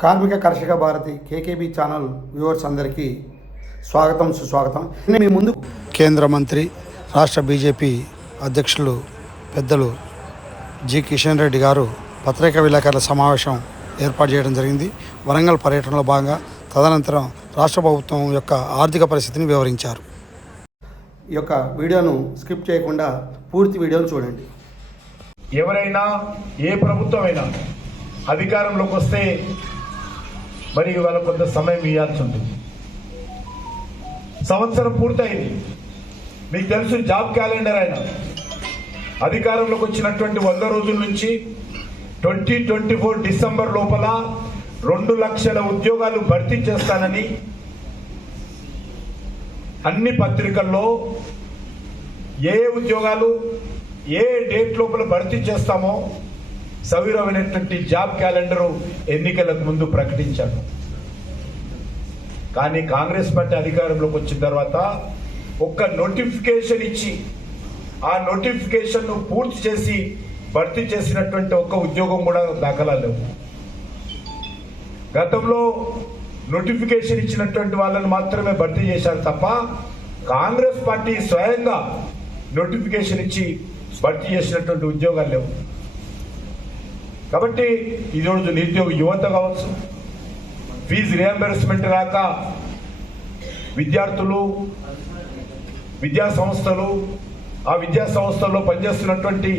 కార్మిక కర్షక Bharati కేకేబీ channel viewers అందరికీ స్వాగతం సుస్వాగతం. మీ ముందు కేంద్ర మంత్రి రాష్ట్ర బీజేపీ అధ్యక్షులు పెద్దలు జి కిషన్ రెడ్డి గారు పత్రికా విలేకరుల సమావేశం ఏర్పాటు చేయడం జరిగింది. వరంగల్ పర్యటనలో భాగంగా తదనంతరం రాష్ట్ర ప్రభుత్వం యొక్క ఆర్థిక పరిస్థితిని వివరించారు. ఈ యొక్క వీడియోను స్కిప్ చేయకుండా పూర్తి వీడియోను చూడండి. ఎవరైనా ఏ ప్రభుత్వమైనా అధికారంలోకి వస్తే మరి ఇవాళ కొంత సమయం ఇవ్వాల్సి ఉంటుంది. సంవత్సరం పూర్తయింది. మీకు తెలుసు జాబ్ క్యాలెండర్ అయినా అధికారంలోకి వచ్చినటువంటి వంద రోజుల నుంచి ట్వంటీ ట్వంటీ ఫోర్ డిసెంబర్ లోపల రెండు లక్షల ఉద్యోగాలు భర్తీ చేస్తానని అన్ని పత్రికల్లో ఏ ఉద్యోగాలు ఏ డేట్ లోపల భర్తీ చేస్తామో సవిరమైనటువంటి జాబ్ క్యాలెండర్ ఎన్నికలకు ముందు ప్రకటించాను కానీ కాంగ్రెస్ పార్టీ అధికారంలోకి వచ్చిన తర్వాత ఒక్క నోటిఫికేషన్ ఇచ్చి ఆ నోటిఫికేషన్ను పూర్తి చేసి భర్తీ చేసినటువంటి ఒక్క ఉద్యోగం కూడా దాఖలా లేవు. గతంలో నోటిఫికేషన్ ఇచ్చినటువంటి వాళ్ళని మాత్రమే భర్తీ చేశారు తప్ప కాంగ్రెస్ పార్టీ స్వయంగా నోటిఫికేషన్ ఇచ్చి భర్తీ చేసినటువంటి ఉద్యోగాలు లేవు. కాబట్టి ఈరోజు నిరుద్యోగ యువత కావచ్చు. ఫీజు రియంబర్స్మెంట్ రాక విద్యార్థులు విద్యా సంస్థలు ఆ విద్యా సంస్థల్లో పనిచేస్తున్నటువంటి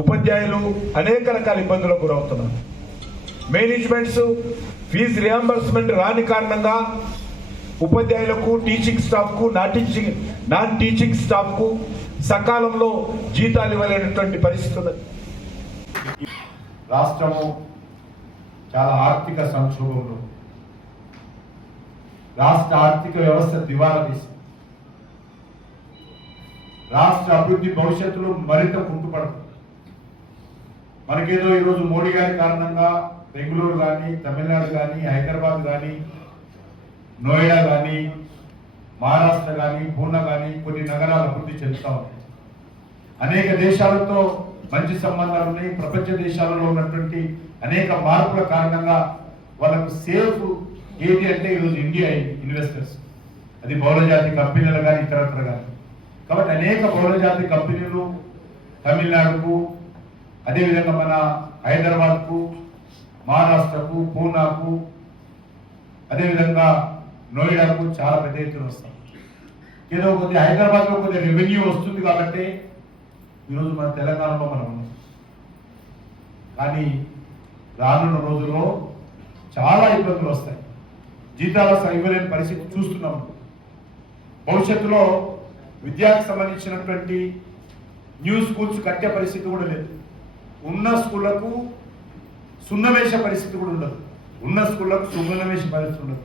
ఉపాధ్యాయులు అనేక రకాల ఇబ్బందులకు గురవుతున్నారు. మేనేజ్మెంట్స్ ఫీజు రియంబర్స్మెంట్ రాని కారణంగా ఉపాధ్యాయులకు టీచింగ్ స్టాఫ్కు నా టీచింగ్ నాన్ టీచింగ్ స్టాఫ్కు సకాలంలో జీతాలు ఇవ్వలేనటువంటి పరిస్థితి ఉన్నది. రాష్ట్రము చాలా ఆర్థిక సంక్షోభంలో రాష్ట్ర ఆర్థిక వ్యవస్థ దివాలా తీసింది. రాష్ట్ర అభివృద్ధి భవిష్యత్తులో మరింత కుంటుపడుతుంది మనకేదో ఈరోజు మోడీ గారి కారణంగా బెంగళూరు కానీ తమిళనాడు కానీ హైదరాబాద్ కానీ నోయిడా కానీ మహారాష్ట్ర కానీ పూర్ణ కానీ కొన్ని నగరాలు అభివృద్ధి చెందుతా ఉన్నాయి. అనేక దేశాలతో మంచి సంబంధాలు ఉన్నాయి ప్రపంచ దేశాలలో ఉన్నటువంటి అనేక మార్పుల కారణంగా వాళ్ళకు సేఫ్ ఏది అంటే ఈరోజు ఇండియా ఇన్వెస్టర్స్. అది బౌలజాతి కంపెనీలు కానీ ఇతరత్ర కానీ కాబట్టి అనేక బౌలజాతి కంపెనీలు తమిళనాడుకు అదేవిధంగా మన హైదరాబాద్కు మహారాష్ట్రకు పూనాకు అదేవిధంగా నోయిడాకు చాలా పెద్ద ఎత్తున వస్తాం. ఏదో కొద్ది హైదరాబాద్లో కొద్ది రెవెన్యూ వస్తుంది కాబట్టి ఈరోజు మన తెలంగాణలో మనం కానీ రానున్న రోజుల్లో చాలా ఇబ్బందులు వస్తాయి. జీతాల ఇవ్వలేని పరిస్థితి చూస్తున్నాం. భవిష్యత్తులో విద్యాకు సంబంధించినటువంటి న్యూ స్కూల్స్ కట్టే పరిస్థితి కూడా లేదు. ఉన్న స్కూళ్ళకు సున్నమేష పరిస్థితి కూడా ఉండదు. ఉన్న స్కూళ్ళకు సున్నమేష పరిస్థితి ఉండదు.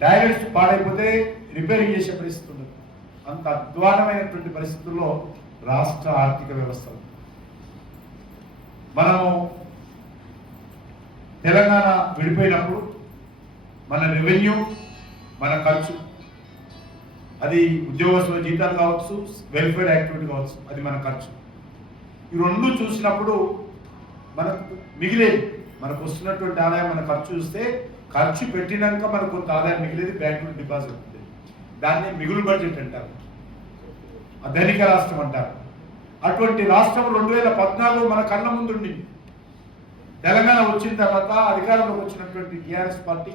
టాయిలెట్స్ పాడైపోతే రిపేరింగ్ చేసే పరిస్థితి ఉండదు. అంత అధ్వానమైనటువంటి పరిస్థితుల్లో రాష్ట్ర ఆర్థిక వ్యవస్థ. మనము తెలంగాణ విడిపోయినప్పుడు మన రెవెన్యూ మన ఖర్చు అది ఉద్యోగస్తుల జీతాలు కావచ్చు వెల్ఫేర్ యాక్టివిటీ కావచ్చు అది మన ఖర్చు. ఈ రెండు చూసినప్పుడు మనకు మిగిలేది మనకు వస్తున్నటువంటి ఆదాయం మన ఖర్చు చూస్తే ఖర్చు పెట్టినాక మనకు కొంత ఆదాయం మిగిలేదు బ్యాంకులో డిపాజిట్. అవుతుంది దాన్ని మిగులు బడ్జెట్ అంటారు. ధనిక రాష్ట్రం అంటారు. అటువంటి రాష్ట్రం రెండు వేల పద్నాలుగు మన కళ్ళ ముందు తెలంగాణ వచ్చిన తర్వాత అధికారంలోకి వచ్చినటువంటి టీఆర్ఎస్ పార్టీ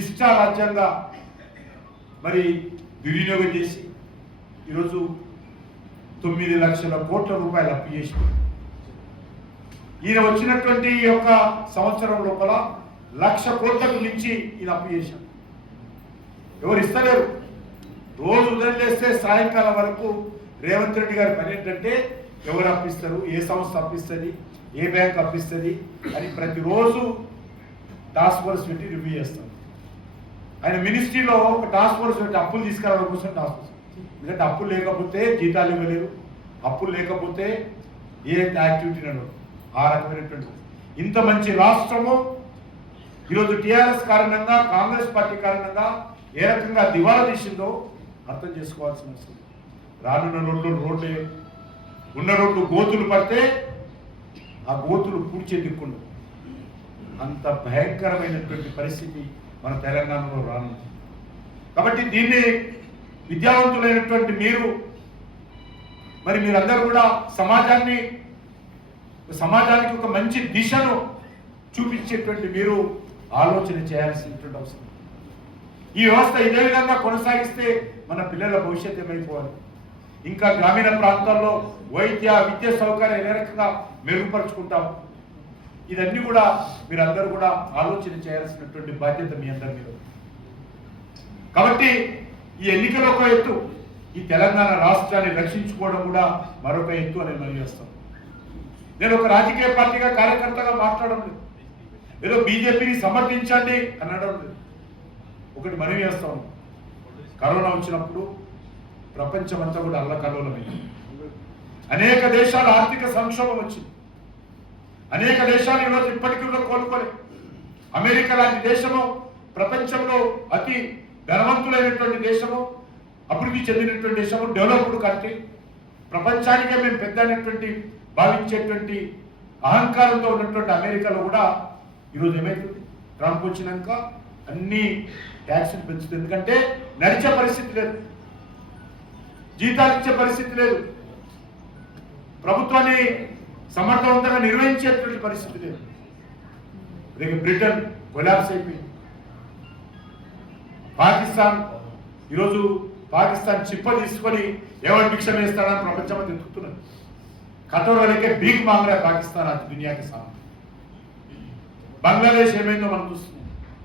ఇష్టారాజ్యంగా మరి దుర్వినియోగం చేసి ఈరోజు తొమ్మిది లక్షల కోట్ల రూపాయలు అప్పు చేసి ఈయన వచ్చినటువంటి ఈ యొక్క సంవత్సరం లోపల లక్ష కోట్లకు మించి ఈయన అప్పు చేశాడు. ఎవరు ఇస్తలేరు. రోజు ఉదయం లేస్తే సాయంకాలం వరకు రేవంత్ రెడ్డి గారి పని ఏంటంటే ఎవరు అప్పిస్తారు ఏ సంస్థ అప్పిస్తుంది ఏ బ్యాంక్ అప్పిస్తుంది అని ప్రతిరోజు టాస్క్ ఫోర్స్ పెట్టి రివ్యూ చేస్తాం ఆయన మినిస్ట్రీలో ఒక టాస్క్ ఫోర్స్ పెట్టి అప్పులు తీసుకురావడం కోసం టాస్క్ ఫోర్స్ ఎందుకంటే అప్పులు లేకపోతే జీతాలు ఇవ్వలేరు. అప్పులు లేకపోతే ఏ యాక్టివిటీ నడవదు. ఆ రకమైనటువంటి ఇంత మంచి రాష్ట్రము ఈరోజు టీఆర్ఎస్ కారణంగా కాంగ్రెస్ పార్టీ కారణంగా ఏ రకంగా దివాలా తీసిందో అర్థం చేసుకోవాల్సిన అవసరం రానున్న రోడ్లు రోడ్లే ఉన్న రోడ్లు గోతులు పడితే ఆ గోతులు పూడ్చే దిక్కుండవు అంత భయంకరమైనటువంటి పరిస్థితి మన తెలంగాణలో రానుంది. కాబట్టి దీన్ని విద్యావంతులైనటువంటి మీరు మరి మీరందరూ కూడా సమాజాన్ని సమాజానికి ఒక మంచి దిశను చూపించేటువంటి మీరు ఆలోచన చేయాల్సినటువంటి అవసరం ఈ వ్యవస్థ ఇదే విధంగా కొనసాగిస్తే మన పిల్లల భవిష్యత్తు ఏమైపోవాలి? ఇంకా గ్రామీణ ప్రాంతాల్లో వైద్య విద్య సౌకర్యం ఏ రకంగా మెరుగుపరుచుకుంటాం? ఇదన్నీ కూడా మీరందరూ కూడా ఆలోచన చేయాల్సినటువంటి బాధ్యత మీ అందరి మీద కాబట్టి ఈ ఎన్నికలు ఒక ఎత్తు ఈ తెలంగాణ రాష్ట్రాన్ని రక్షించుకోవడం కూడా మరొక ఎత్తు అని మనం చేస్తాం. నేను ఒక రాజకీయ పార్టీగా కార్యకర్తగా మాట్లాడడం లేదు. ఏదో బీజేపీని సమర్థించండి అనడం లేదు ఒకటి మనం చేస్తాం. కరోనా వచ్చినప్పుడు ప్రపంచమంతా కూడా అల్లకల్లోలమైంది అనేక దేశాల ఆర్థిక సంక్షోభం వచ్చింది. అనేక దేశాలు ఈరోజు ఇప్పటికీ కూడా కోలుకోలేదు అమెరికా లాంటి దేశము ప్రపంచంలో అతి ధనవంతులైనటువంటి దేశము అభివృద్ధి చెందినటువంటి దేశము డెవలప్డ్ కంట్రీ. ప్రపంచానికే మేము పెద్ద అయినటువంటి భావించేటువంటి అహంకారంతో ఉన్నటువంటి అమెరికాలో కూడా ఈరోజు ఏమైతుంది? ట్రంప్ వచ్చినాక అన్ని ట్యాక్సులు పెంచుతుంది. ఎందుకంటే నడిచే పరిస్థితి లేదు. జీతాలు ఇచ్చే పరిస్థితి లేదు. ప్రభుత్వాన్ని సమర్థవంతంగా నిర్వహించేటువంటి పరిస్థితి లేదు. రేపు బ్రిటన్ కొలాబ్స్ అయిపోయింది. పాకిస్తాన్ ఈరోజు పాకిస్తాన్ చిప్ప తీసుకొని ఎవరు భిక్ష వేస్తాడని ప్రపంచం ఎత్తుకుతున్నది కఠోరలకే భీక్ మాంగరా పాకిస్తాన్ అది దునియాకి సామాన్ బంగ్లాదేశ్ ఏమైందో మనం చూస్తున్నాం.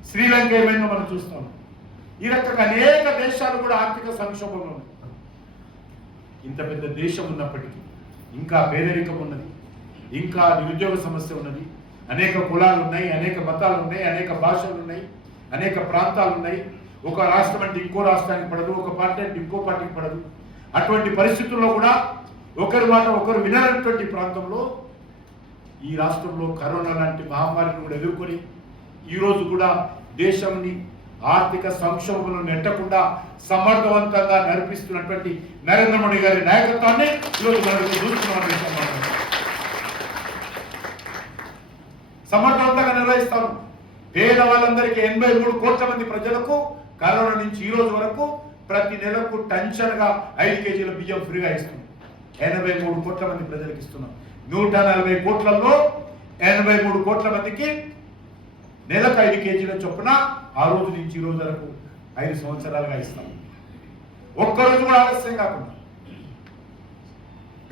శ్రీలంక ఏమైందో మనం చూస్తాం. ఈ రకంగా అనేక దేశాలు కూడా ఆర్థిక సంక్షోభంలో ఉన్నాయి. ఇంత పెద్ద దేశం ఉన్నప్పటికీ ఇంకా పేదరికం ఉన్నది ఇంకా నిరుద్యోగ సమస్య ఉన్నది అనేక కులాలు ఉన్నాయి అనేక మతాలు ఉన్నాయి అనేక భాషలు ఉన్నాయి అనేక ప్రాంతాలు ఉన్నాయి. ఒక రాష్ట్రం అంటే ఇంకో రాష్ట్రానికి పడదు ఒక పార్టీ అంటే ఇంకో పార్టీకి పడదు. అటువంటి పరిస్థితుల్లో కూడా ఒకరి మాట ఒకరు విననటువంటి ప్రాంతంలో ఈ రాష్ట్రంలో కరోనా లాంటి మహమ్మారిని కూడా ఎదుర్కొని ఈరోజు కూడా దేశంని ఆర్థిక సంక్షోభంలో నెట్టకుండా సమర్థవంతంగా నడిపిస్తున్నటువంటి నరేంద్ర మోడీ గారి నాయకత్వాన్ని ఈరోజు మనం సమర్థవంతంగా నిర్వహిస్తాను పేద వాళ్ళందరికీ ఎనభై మూడు కోట్ల మంది ప్రజలకు కరోనా నుంచి ఈ రోజు వరకు ప్రతి నెలకు టెన్షన్గా ఐదు కేజీల బియ్యం ఫ్రీగా ఇస్తున్నాం. ఎనభై మూడు కోట్ల మంది ప్రజలకు ఇస్తున్నాం. నూట నలభై కోట్లలో ఎనభై మూడు కోట్ల మందికి నెలకు ఐదు కేజీల చొప్పున ఆ రోజు నుంచి ఈ రోజు వరకు ఐదు సంవత్సరాలుగా ఇస్తాం. ఒక్కరోజు కూడా ఆలస్యం కాకుండా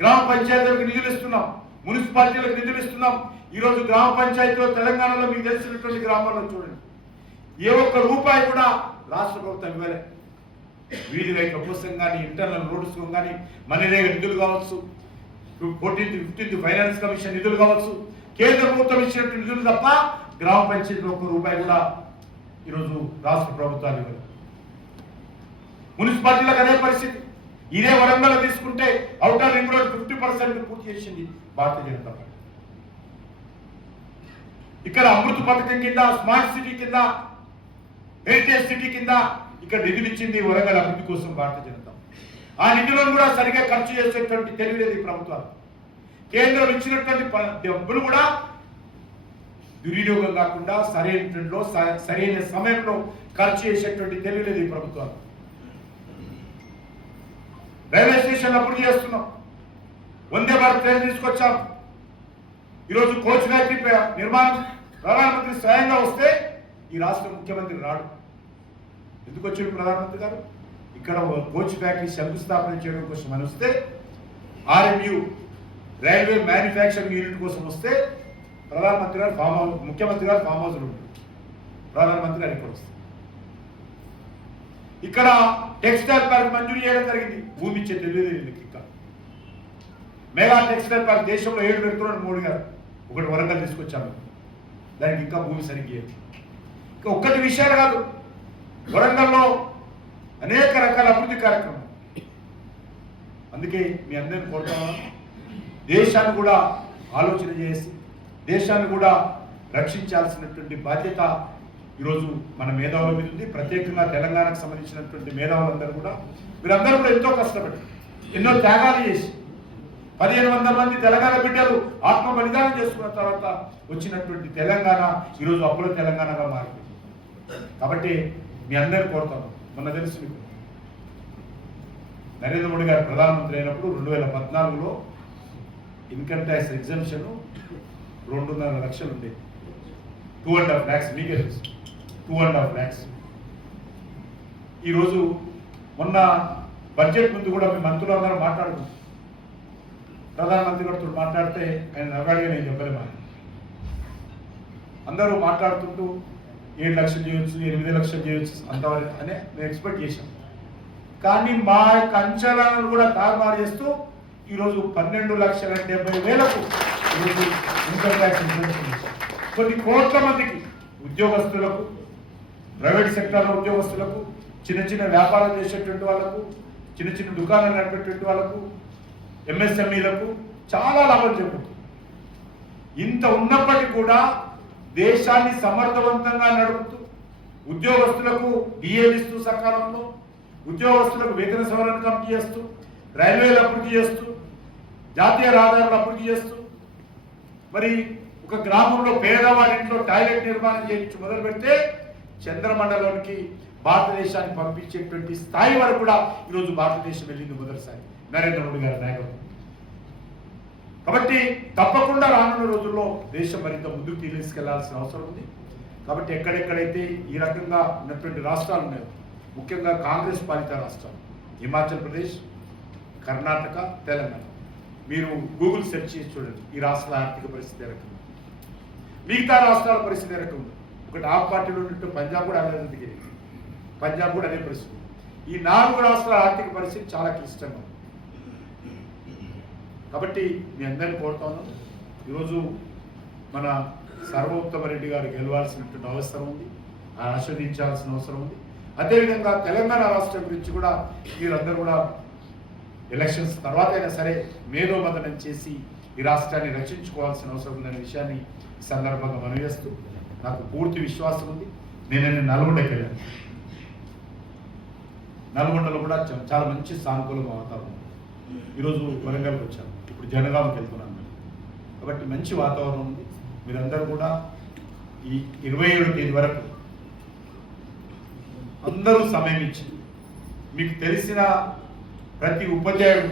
గ్రామ పంచాయతీలకు నిధులు ఇస్తున్నాం మున్సిపాలిటీలకు నిధులు ఇస్తున్నాం. ఈ రోజు గ్రామ పంచాయతీలో తెలంగాణలో మీకు తెలిసినటువంటి గ్రామాల్లో చూడండి. ఏ ఒక్క రూపాయి కూడా రాష్ట్ర ప్రభుత్వం ఇవ్వలే. వీధి రైతుల కోసం కానీ ఇంటర్నల్ రోడ్స్ కానీ మనరేగా నిధులు కావచ్చు. ఫోర్టీన్త్ ఫిఫ్టీన్త్ ఫైనాన్స్ కమిషన్ నిధులు కావచ్చు. కేంద్ర ప్రభుత్వం ఇచ్చినటువంటి నిధులు తప్ప గ్రామ పంచాయతీలో ఒక్క రూపాయి కూడా ఈరోజు రాష్ట్ర ప్రభుత్వాలు ఇవ్వలేదు. మున్సిపాలిటీలకు అదే పరిస్థితి. ఇదే వరంగల్ తీసుకుంటే outer ring road fifty percent పూర్తి చేసింది భారతీయ జనతా పార్టీ. ఇక్కడ అమృత పథకం కింద స్మార్ట్ సిటీ కింద హెరిటేజ్ సిటీ కింద ఇక్కడ నిధులు ఇచ్చింది వరంగల్ అభివృద్ధి కోసం భారతీయ జనతా ఆ నిధులను కూడా సరిగా ఖర్చు చేసేటువంటి తెలివిలేదు ఈ ప్రభుత్వాలు. కేంద్రం ఇచ్చినటువంటి డబ్బులు కూడా దుర్వినియోగం కాకుండా సరైన సరైన సమయంలో ఖర్చు చేసేటువంటి తెలియలేదు ఈ ప్రభుత్వాలు. రైల్వే స్టేషన్ అప్పుడు చేస్తున్నాం. వందే భారత్ ట్రైన్ తీసుకొచ్చాం. ఈరోజు కోచ్ ఫ్యాక్టరీ నిర్మాణం ప్రధానమంత్రి స్వయంగా వస్తే ఈ రాష్ట్ర ముఖ్యమంత్రి రాడు. ఎందుకు వచ్చాడు ప్రధానమంత్రి గారు? ఇక్కడ కోచ్ ఫ్యాక్టరీ శంకుస్థాపన చేయడం కోసం అని వస్తే ఆర్ఎంయు రైల్వే మ్యానుఫ్యాక్చరింగ్ యూనిట్ కోసం వస్తే ప్రధానమంత్రి గారు ఫామ్ హౌస్ ముఖ్యమంత్రి గారు ఫామ్ హౌస్లు ఉంటారు ప్రధానమంత్రి గారు ఇక్కడ వస్తారు. ఇక్కడ టెక్స్టైల్ పార్క్ మంజూరు చేయడం జరిగింది. భూమి ఇచ్చే తెలియదు ఇక్కడ? మెగా టెక్స్టైల్ పార్క్ దేశంలో ఏడు పెడుతున్నాడు మోడీ గారు. ఒకటి వరంగల్ తీసుకొచ్చాము దానికి ఇంకా భూమి సరిగ్గా ఇంకా ఒక్కటి విషయాలు కాదు. వరంగల్లో అనేక రకాల అభివృద్ధి కార్యక్రమం అందుకే మీ అందరిని కోరుతున్నాను. దేశాన్ని కూడా ఆలోచన చేసి దేశాన్ని కూడా రక్షించాల్సినటువంటి బాధ్యత ఈరోజు మన మేధావుల మీద ఉంది. ప్రత్యేకంగా తెలంగాణకు సంబంధించినటువంటి మేధావులందరూ కూడా వీరందరూ కూడా ఎంతో కష్టపడి ఎన్నో త్యాగాలు చేసి పదిహేను వందల మంది తెలంగాణ బిడ్డలు ఆత్మ బలిదానం చేసుకున్న తర్వాత వచ్చినటువంటి తెలంగాణ ఈరోజు అప్పుల తెలంగాణగా మారింది. కాబట్టి మీ అందరు కోరుతాను మొన్న తెలుసు మీకు. నరేంద్ర మోడీ గారు ప్రధానమంత్రి అయినప్పుడు రెండు వేల పద్నాలుగులో ఇన్కమ్ ట్యాక్స్ ఎగ్జామ్షన్ రెండున్నర లక్షలు ఉండే. టూ అండ్ హాఫ్ ల్యాక్స్ మీకే తెలుసు. టూ అండ్ హాఫ్ ల్యాక్స్ ఈరోజు మొన్న బడ్జెట్ ముందు కూడా మీ మంత్రులు అందరూ మాట్లాడుకుంటారు ప్రధానమంత్రి గారితో మాట్లాడితే ఆయన నవ్వాడిగా నేను చెప్పలేము అందరూ మాట్లాడుతుంటూ ఏడు లక్షలు చేయొచ్చు ఎనిమిది లక్షలు చేయొచ్చు అంతవరకు అనే మేము ఎక్స్పెక్ట్ చేశాం కానీ మా యొక్క అంచనాలను కూడా తారుమారు చేస్తూ ఈరోజు పన్నెండు లక్షల డెబ్బై వేలకు ఈరోజు ఇన్కమ్ ట్యాక్స్ ఇన్సూరెన్స్ కొన్ని కోట్ల మందికి ఉద్యోగస్తులకు ప్రైవేట్ సెక్టార్లో ఉద్యోగస్తులకు చిన్న చిన్న వ్యాపారం చేసేటువంటి వాళ్ళకు చిన్న చిన్న దుకాణాలు నడిపేటువంటి వాళ్ళకు ఎంఎస్ఎంఈలకు చాలా లాభం చేకూరుతుంది ఇంత ఉన్నప్పటికీ కూడా దేశాన్ని సమర్థవంతంగా నడుపుతూ ఉద్యోగస్తులకు డిఏ ఇస్తూ సకాలంలో ఉద్యోగస్తులకు వేతన సవరణ కమిటీ చేస్తూ రైల్వేలు అభివృద్ధి చేస్తూ జాతీయ రహదారులు అభివృద్ధి చేస్తూ మరి ఒక గ్రామంలో పేదవాడింట్లో టాయిలెట్ నిర్మాణం చేయించి మొదలు పెడితే చంద్రమండలానికి భారతదేశాన్ని పంపించేటువంటి స్థాయి వరకు కూడా ఈరోజు భారతదేశం వెళ్ళింది మొదటిసారి. నరేంద్ర మోడీ గారి నాయకత్వం. కాబట్టి తప్పకుండా రానున్న రోజుల్లో దేశం మరింత ముందుకు తీసుకెళ్ళాల్సిన అవసరం ఉంది. కాబట్టి ఎక్కడెక్కడైతే ఈ రకంగా ఉన్నటువంటి రాష్ట్రాలు ఉన్నాయో ముఖ్యంగా కాంగ్రెస్ పాలిత రాష్ట్రాలు హిమాచల్ ప్రదేశ్ కర్ణాటక తెలంగాణ. మీరు గూగుల్ సెర్చ్ చేసి చూడండి. ఈ రాష్ట్రాల ఆర్థిక పరిస్థితి ఎరకం మిగతా రాష్ట్రాల పరిస్థితి ఎరకం ఒకటి ఆ పార్టీలో ఉన్నట్టు పంజాబ్ కూడా అభివృద్ధికి పంజాబ్ కూడా అదే పరిస్థితి ఈ నాలుగు రాష్ట్రాల ఆర్థిక పరిస్థితి చాలా క్లిష్టంగా ఉంది. కాబట్టి మీ అందరిని కోరుతాను ఈరోజు మన సర్వోత్తమ రెడ్డి గారు గెలవాల్సినటువంటి అవసరం ఉంది. ఆ ఆస్వాదించాల్సిన అవసరం ఉంది. అదేవిధంగా తెలంగాణ రాష్ట్రం గురించి కూడా మీరందరూ కూడా ఎలక్షన్స్ తర్వాత అయినా సరే మేధోమదనం చేసి ఈ రాష్ట్రాన్ని రక్షించుకోవాల్సిన అవసరం ఉందనే విషయాన్ని సందర్భంగా మనవి చేస్తూ నాకు పూర్తి విశ్వాసం ఉంది. నేను నల్గొండకి వెళ్ళాను నల్గొండలో కూడా చాలా మంచి సానుకూలంగా వాతావరణం ఈరోజు వరంగల్కి వచ్చాను. ఇప్పుడు జనగామకి వెళ్తున్నాను నేను. కాబట్టి మంచి వాతావరణం ఉంది. మీరందరూ కూడా ఈ ఇరవై ఏడు తేదీ వరకు అందరూ సమయం ఇచ్చి మీకు తెలిసిన ప్రతి ఉపాధ్యాయుడు